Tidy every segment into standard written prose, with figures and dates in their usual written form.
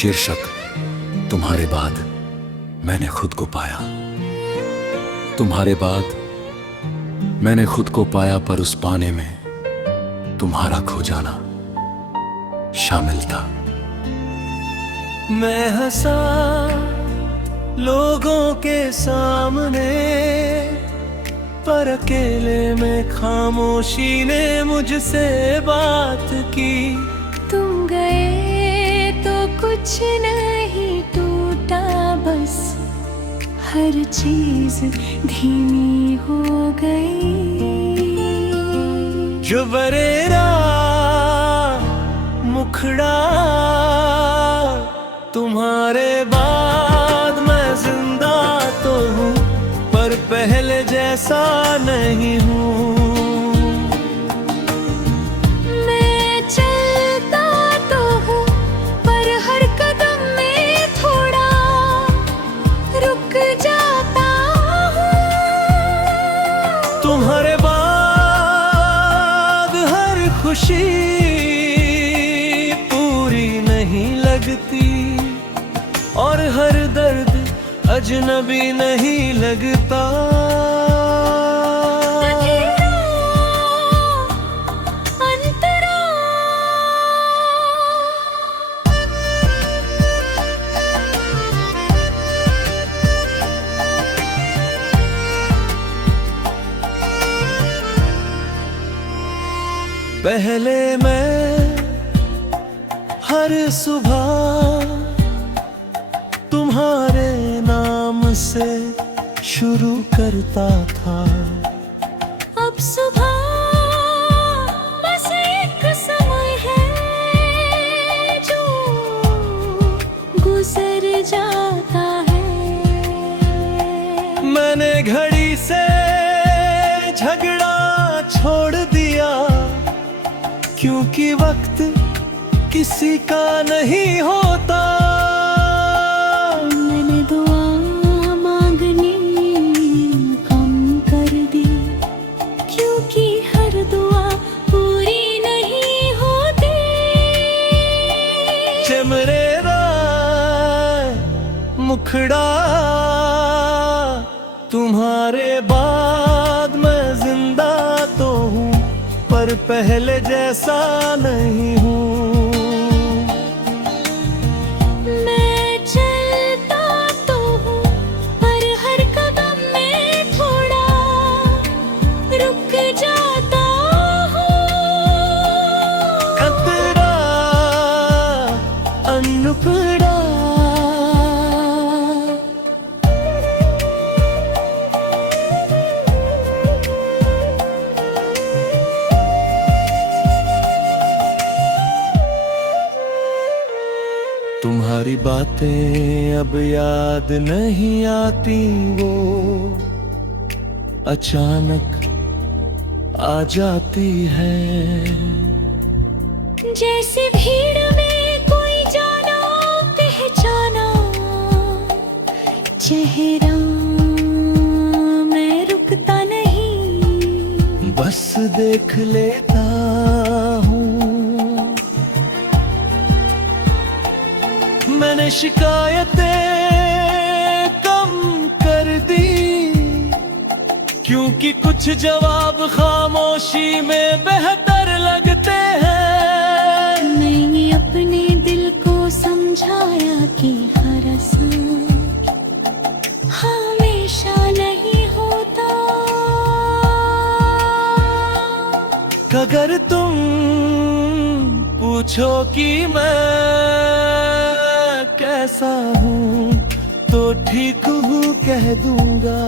शीर्षक तुम्हारे बाद मैंने खुद को पाया। तुम्हारे बाद मैंने खुद को पाया, पर उस पाने में तुम्हारा खो जाना शामिल था। मैं हंसा लोगों के सामने, पर अकेले में खामोशी ने मुझसे बात की। तुम गए तो कुछ नहीं टूटा, बस हर चीज धीमी हो गई। जो बरेरा मुखड़ा, तुम्हारे बाद मैं जिंदा तो हूँ, पर पहले जैसा नहीं हूँ। मैं चलता तो हूँ, पर हर कदम में थोड़ा रुक जाता हूँ। तुम्हारे बाद हर खुशी पूरी नहीं लगती, और हर दर्द अजनबी नहीं लगता। पहले मैं हर सुबह तुम्हारे नाम से शुरू करता था। अब सुबह बस एक समय है जो गुजर जाता है। मैंने घड़ी से झगड़ा छोड़ दिया, क्योंकि वक्त किसी का नहीं होता। मैंने दुआ मांगनी कम कर दी, क्योंकि हर दुआ पूरी नहीं होती। चमरेरा मुखड़ा, तुम्हारे बाद मैं जिंदा तो हूँ, पर पहले जैसा नहीं हूँ। मैं चलता तो हूँ, पर हर कदम में थोड़ा रुक जाता हूँ। खतरा अनपढ़ा, तुम्हारी बातें अब याद नहीं आती, वो अचानक आ जाती है। जैसे भीड़ में कोई जाना पहचाना चेहरा, मैं रुकता नहीं, बस देख लेता हूँ। मैंने शिकायतें कम कर दी, क्योंकि कुछ जवाब खामोशी में बेहतर लगते हैं। मैंने अपने दिल को समझाया कि हर असर हमेशा नहीं होता। अगर तुम पूछो कि मैं कैसा हूँ, तो ठीक हूँ कह दूंगा,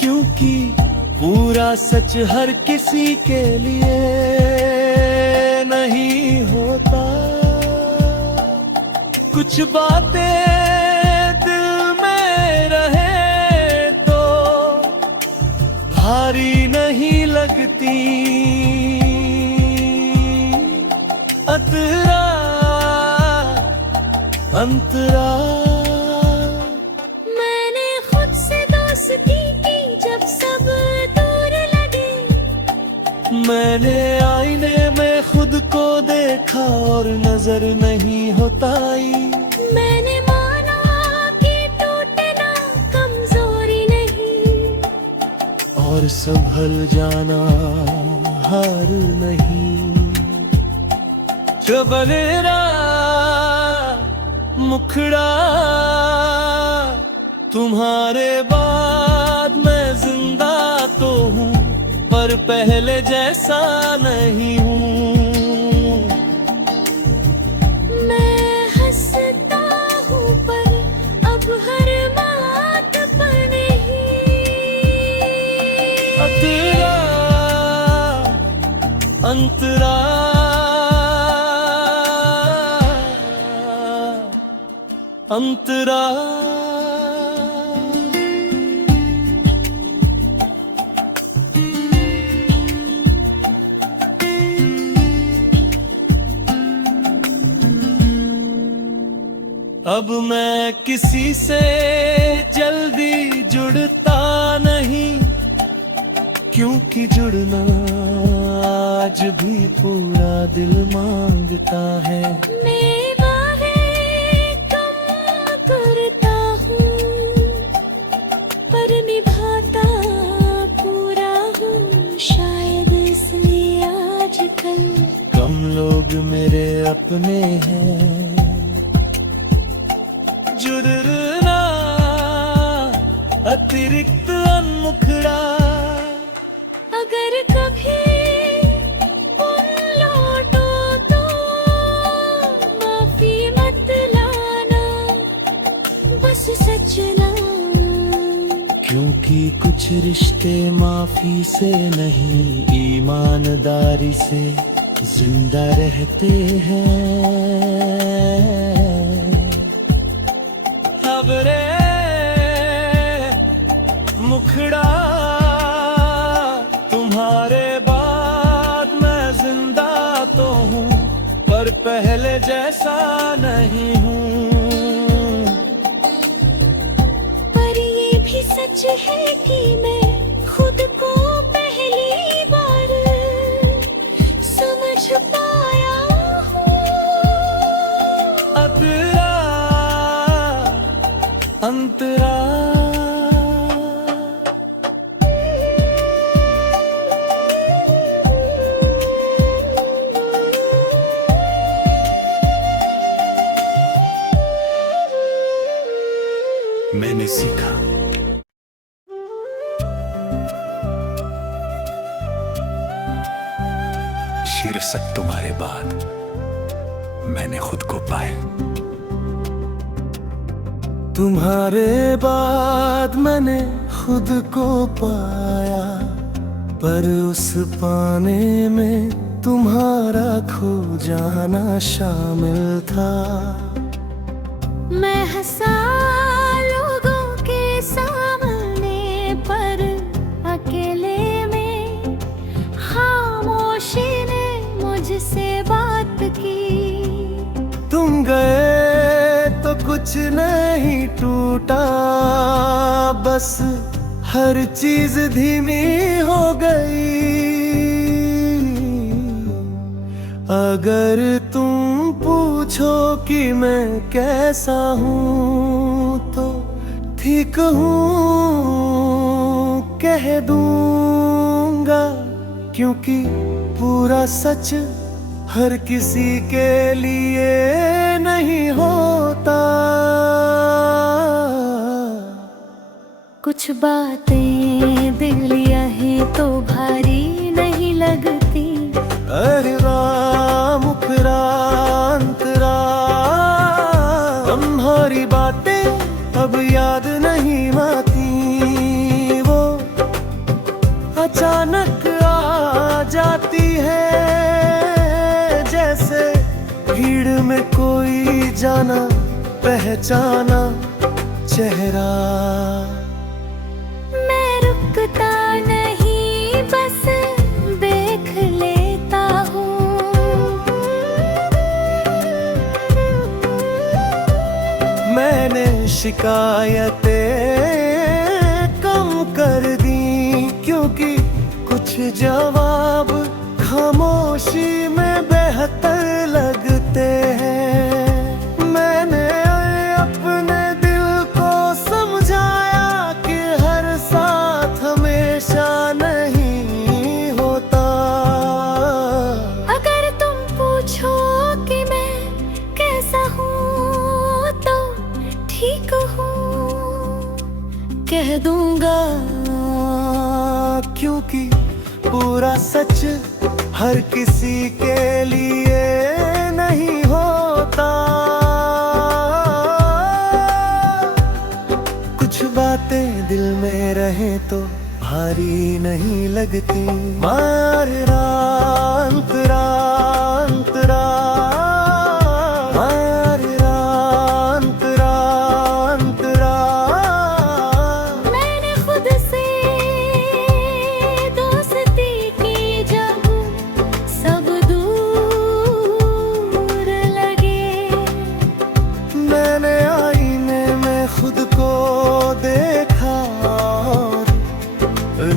क्योंकि पूरा सच हर किसी के लिए नहीं होता। कुछ बातें दिल में रहे तो भारी नहीं लगती। अतरा अंतरा, मैंने खुद से दोस्ती की जब सब दूर लगे। मैंने आईने में खुद को देखा, देखा और नजर नहीं होताई। मैंने माना कि टूटना कमजोरी नहीं, और संभल जाना हार नहीं। चबलेरा मुखड़ा तुम्हारे बाद मैं जिंदा तो हूँ, पर पहले जैसा नहीं हूँ। मैं हंसता हूँ पर अब हर बात पर नहीं। तेरा अंतरा अंतरा अब मैं किसी से जल्दी जुड़ता नहीं, क्योंकि जुड़ना आज भी पूरा दिल मांगता है। मैं वादे कम करता हूँ पर निभाता पूरा हूँ, शायद इसलिए आजकल कम लोग मेरे अपने हैं। जुड़ना अतिरिक्त अनमुखड़ा, अगर कभी तुम लौटो तो माफी मत लाना, बस सच ना। क्योंकि कुछ रिश्ते माफी से नहीं ईमानदारी से जिंदा रहते हैं। अब रे मुखड़ा तुम्हारे बाद मैं जिंदा तो हूँ, पर पहले जैसा नहीं हूँ। पर ये भी सच है कि मैं खुद को पहली बार समझ पाया हूँ। अंतरा अंतरा मैंने सीखा शीर्षक तुम्हारे बाद मैंने खुद को पाया। तुम्हारे बाद मैंने खुद को पाया, पर उस पाने में तुम्हारा खो जाना शामिल था। मैं हंसा लोगों के सामने, पर अकेले में खामोशी ने मुझसे बात की। तुम गए तो कुछ नहीं टूटा, बस हर चीज धीमी हो गई। अगर तुम पूछो कि मैं कैसा हूँ तो ठीक हूँ कह दूंगा, क्योंकि पूरा सच हर किसी के लिए नहीं होता। कुछ बातें दिल यही तो भारी नहीं लगती। अरे राम मुखरा अंतरा, तुम्हारी बातें अब याद नहीं आती। वो अचानक आ जाती है, जैसे भीड़ में कोई जाना पहचाना चेहरा। मैं रुकता नहीं, बस देख लेता हूँ। मैंने शिकायतें कम कर दी, क्योंकि कुछ जवाब खामोशी में बेहतर लगे। कह दूंगा, क्योंकि पूरा सच हर किसी के लिए नहीं होता। कुछ बातें दिल में रहे तो भारी नहीं लगती। मार रांत रांत मार रांत रांत मैंने खुद से दोस्ती की जब सब दूर लगे। मैंने आईने में खुद को देखा और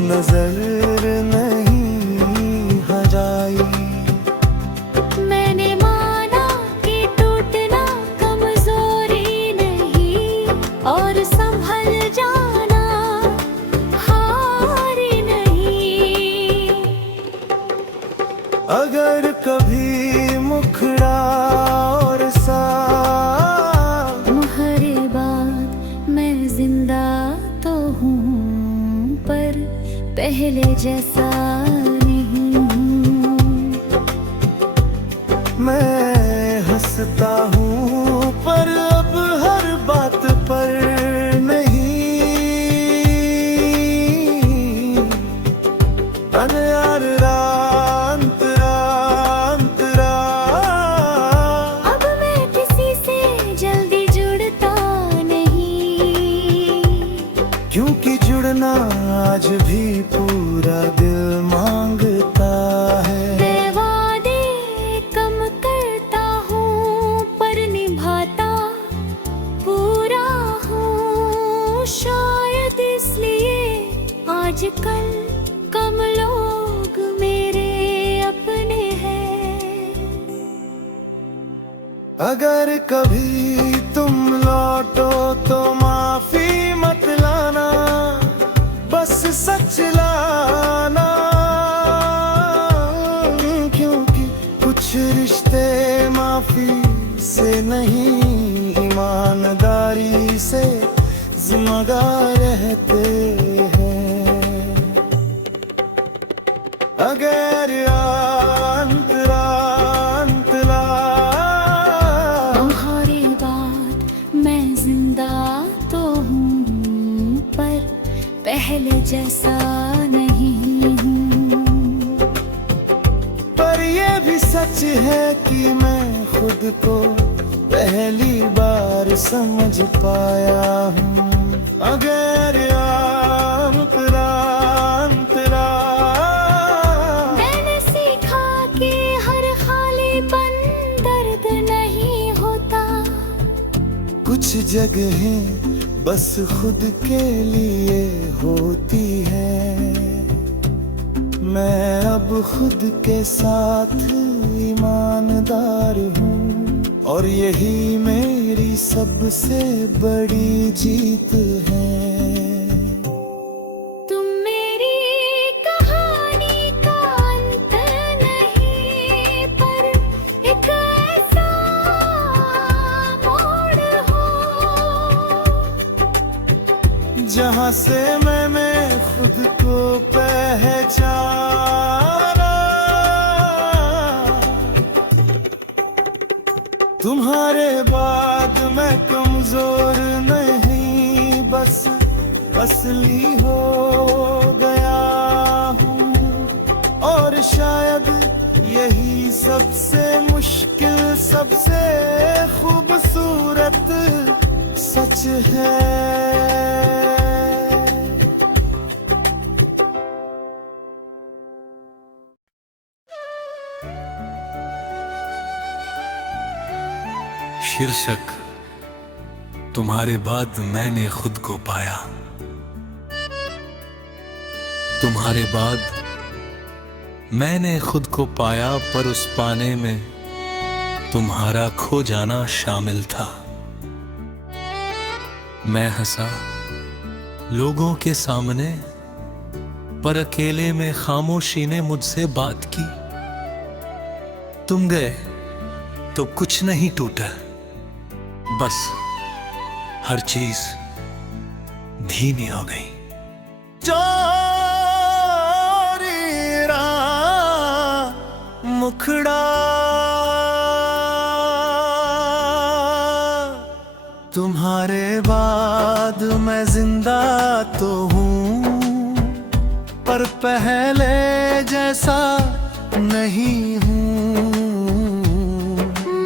नजर नहीं हजाई। मैंने माना कि टूटना कमजोरी नहीं और संभल जाना हारी नहीं। अगर कभी मुखड़ा और तुम्हारे बाद मैं जिंदा तो हूँ पर पहले जैसा नहीं हूँ। मैं हंसता हूँ पर अब हर बात पर नहीं। अनयार रांत रांत अब मैं किसी से जल्दी जुड़ता नहीं, क्योंकि जुड़ना आज भी पूरा दिल मांगता है। मैं वादे कम करता हूँ पर निभाता पूरा हूँ। शायद इसलिए आजकल कम लोग मेरे अपने हैं। अगर कभी तुम लौटो तो माफी मत लाना, बस सच लाना। क्योंकि कुछ रिश्ते माफी से नहीं ईमानदारी से जिम्मेदार रहते हैं। अगर अंत रांत तुम्हारे बाद मैं जिंदा तो हूँ पर पहले जैसा नहीं हूँ। पर ये भी सच है कि मैं खुद को पहली बार समझ पाया हूँ। अगर मैंने सीखा कि हर खालीपन दर्द नहीं होता। कुछ जगहें बस खुद के लिए होती है। मैं अब खुद के साथ ईमानदार हूँ और यही मेरी सबसे बड़ी जीत है। तुम मेरी कहानी का अंत नहीं पर एक ऐसा मोड़ हो जहाँ से मैंने खुद को पहचाना। तुम्हारे बाद मैं कमजोर नहीं बस असली हो गया हूँ। और शायद यही सबसे मुश्किल सबसे खूबसूरत सच है। शीर्षक तुम्हारे बाद मैंने खुद को पाया। तुम्हारे बाद मैंने खुद को पाया पर उस पाने में तुम्हारा खो जाना शामिल था। मैं हंसा लोगों के सामने पर अकेले में खामोशी ने मुझसे बात की। तुम गए तो कुछ नहीं टूटा, बस हर चीज धीमी हो गई। चोरीरा मुखड़ा तुम्हारे बाद मैं जिंदा तो हूँ, पर पहले जैसा नहीं हूँ।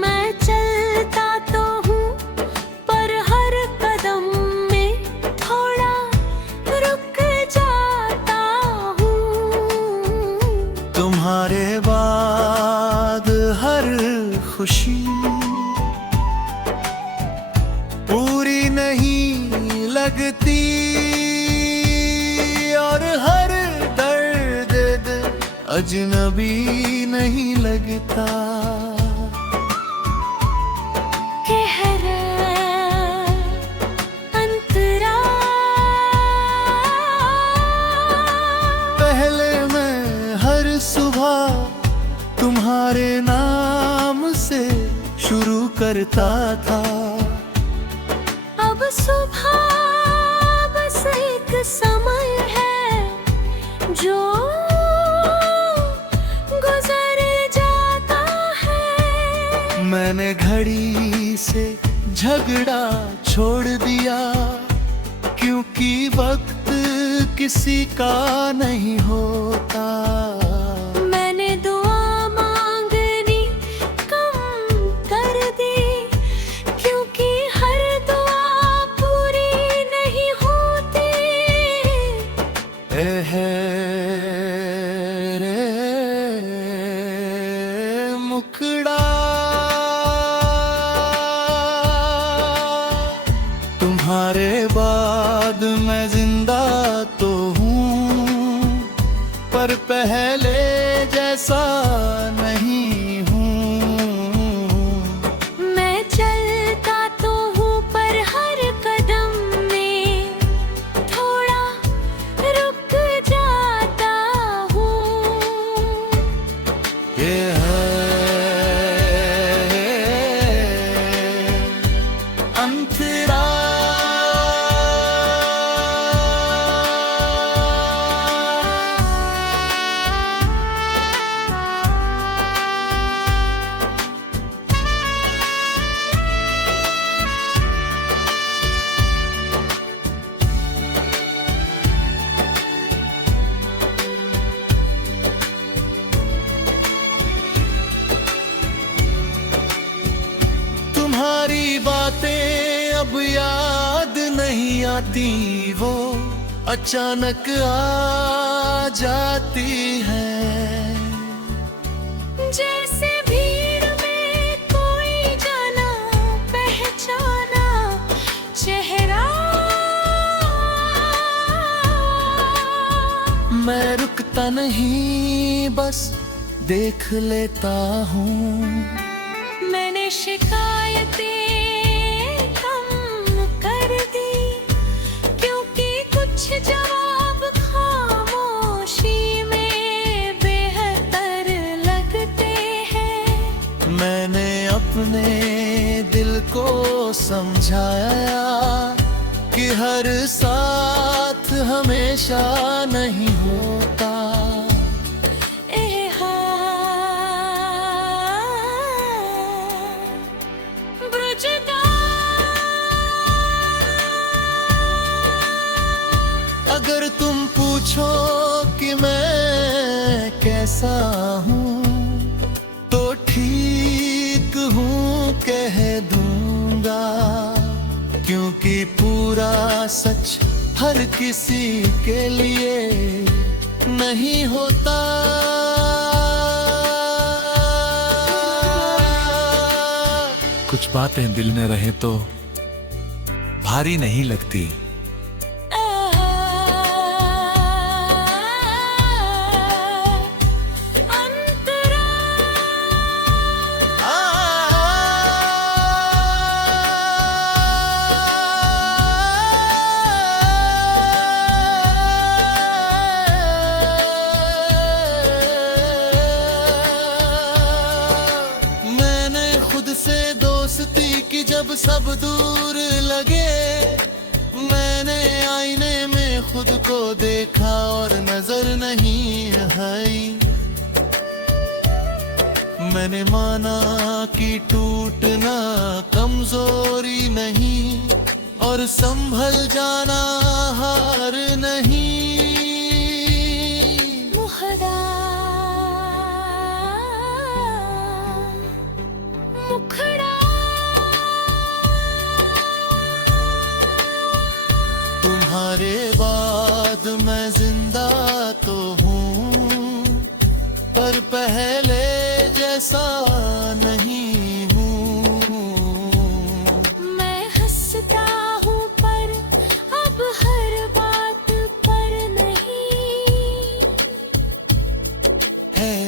मैं चलता तो हूँ पर हर कदम में थोड़ा रुक जाता हूँ। तुम्हारे बाद हर खुशी पूरी नहीं लगती, और हर दर्द अजनबी नहीं लगता। गहरा अंतरा पहले मैं हर सुबह तुम्हारे नाम से शुरू करता था। अब सुबह बस एक समय है जो गुजर जाता है। मैंने घड़ी से झगड़ा छोड़ दिया, क्योंकि वक्त किसी का नहीं होता। मैंने दुआ मांगनी कम कर दी, क्योंकि हर दुआ पूरी नहीं होती। रे मुखड़ा तुम्हारे बाद मैं जिंदा तो हूँ, पर पहले जैसा नहीं हूँ। मैं चलता तो हूँ पर हर कदम में थोड़ा रुक जाता हूँ। ये है अंतरा तुम्हारी बातें अब याद नहीं आती, वो अचानक आ जाती है। जैसे भीड़ में कोई जाना पहचाना चेहरा। मैं रुकता नहीं, बस देख लेता हूँ। मैंने शिकायतें कम कर दी, क्योंकि कुछ जवाब खामोशी में बेहतर लगते हैं। मैंने अपने दिल को समझाया कि हर साथ हमेशा नहीं होता। अगर तुम पूछो कि मैं कैसा हूँ, तो ठीक हूँ कह दूंगा, क्योंकि पूरा सच हर किसी के लिए नहीं होता। कुछ बातें दिल में रहे तो भारी नहीं लगती। दोस्ती की जब सब दूर लगे, मैंने आईने खुद को देखा और नजर नहीं आई। मैंने माना कि टूटना कमजोरी नहीं और संभल जाना हार नहीं। मुखड़ा मुखड़ा तुम्हारे बाद मैं जिंदा तो हूँ, पर पहले जैसा नहीं हूँ। मैं हंसता हूँ पर अब हर बात पर नहीं। है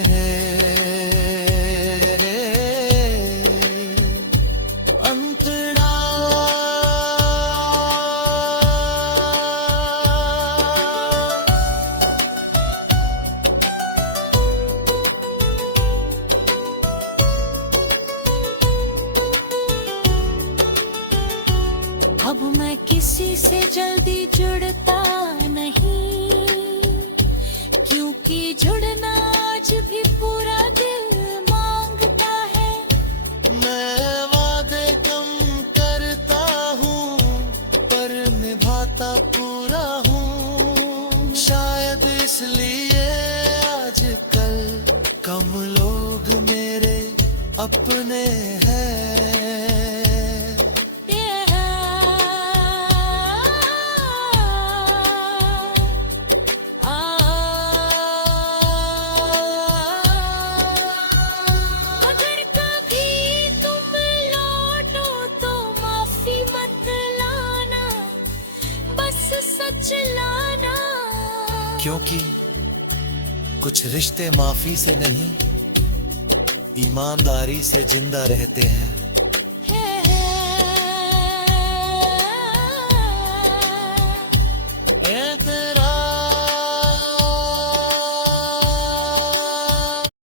अंतड़ा अब मैं किसी से जल्दी जुड़ता नहीं, क्योंकि जुड़ना आज भी पूरा दिल मांगता है। मैं वादे कम करता हूँ पर निभाता पूरा हूँ। शायद इसलिए आजकल कम लोग मेरे अपने हैं। अगर कभी तुम लौटो तो माफी मत लाना, बस सच लाना। क्योंकि कुछ रिश्ते माफी से नहीं ईमानदारी से जिंदा रहते हैं।